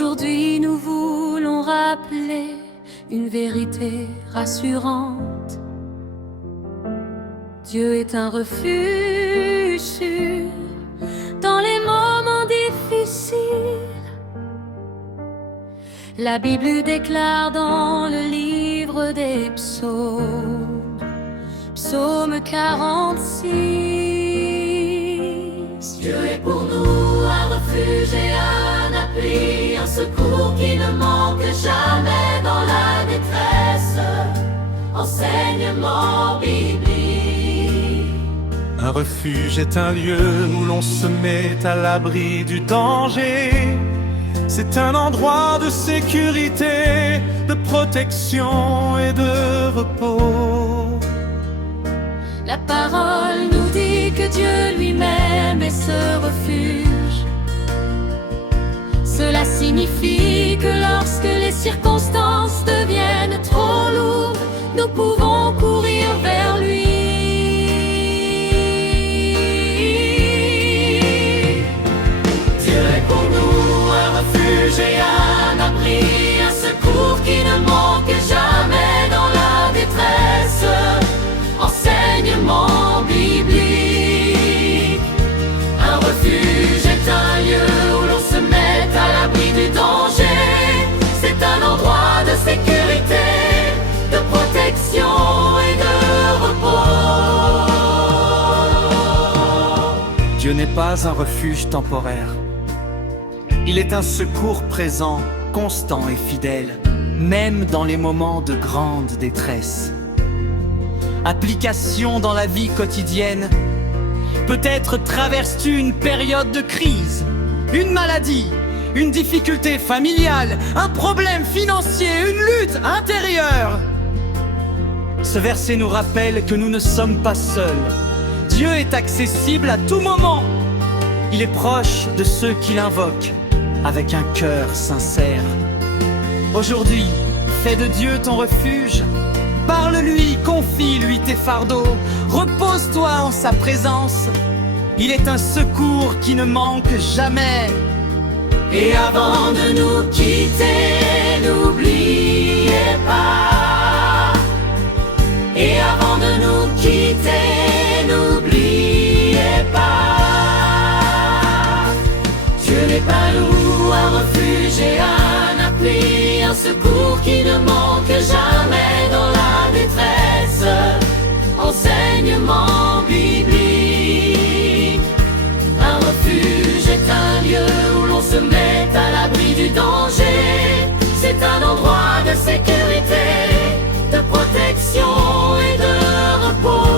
Aujourd'hui nous voulons rappeler une vérité rassurante. Dieu est un refuge sûr dans les moments difficiles. La Bible déclare dans le livre des psaumes, psaume 46. Dieu est pour nous un refuge et un appui, un secours qui ne manque jamais dans la détresse. Enseignement biblique. Un refuge est un lieu où l'on se met à l'abri du danger. C'est un endroit de sécurité, de protection et de repos. La parole nous dit que Dieu lui-même est ce refuge. Cela signifie que lorsque les circonstances deviennent trop lourdes, nous pouvons courir vers lui. Dieu est pour nous un refuge et un abri, un secours qui ne manque jamais dans la détresse. Enseignement biblique. Un refuge est un lieu où l'on se met à l'abri du danger. C'est un endroit de sécurité, de protection et de repos. Dieu n'est pas un refuge temporaire. Il est un secours présent, constant et fidèle, même dans les moments de grande détresse. Application dans la vie quotidienne. Peut-être traverses-tu une période de crise, une maladie, une difficulté familiale, un problème financier, une lutte intérieure. Ce verset nous rappelle que nous ne sommes pas seuls. Dieu est accessible à tout moment. Il est proche de ceux qui l'invoquent avec un cœur sincère. Aujourd'hui, fais de Dieu ton refuge. Parle-lui, confie-lui tes fardeaux. Repose-toi en sa présence. Il est un secours qui ne manque jamais. Et avant de nous quitter, n'oubliez pas. Et avant de nous quitter, n'oubliez pas. Dieu n'est pas nous, un refuge et un appui, un secours qui ne manque jamais dans la détresse. Enseignement biblique. Un refuge est un lieu où l'on se met à l'abri du danger. C'est un endroit de sécurité, de protection et de repos.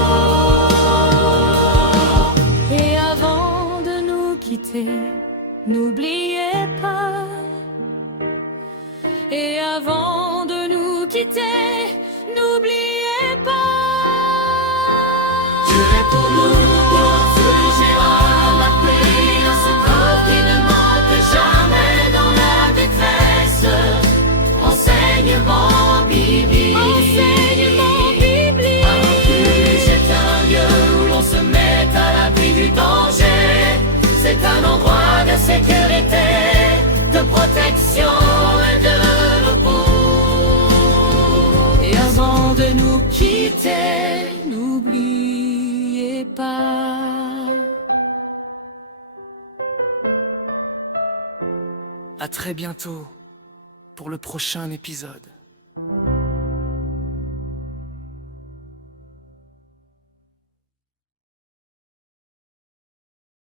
Et avant de nous quitter, n'oubliez pas. Et avant de nous quitter, n'oubliez pas. Dieu est pour nous un refuge et un appui, un secours qui ne manque jamais dans la détresse. Enseignement biblique. Enseignement biblique. Un refuge est un lieu où l'on se met à l'abri du danger. C'est un endroit de sécurité, de protection et de repos. Et avant de nous quitter, n'oubliez pas. À très bientôt pour le prochain épisode.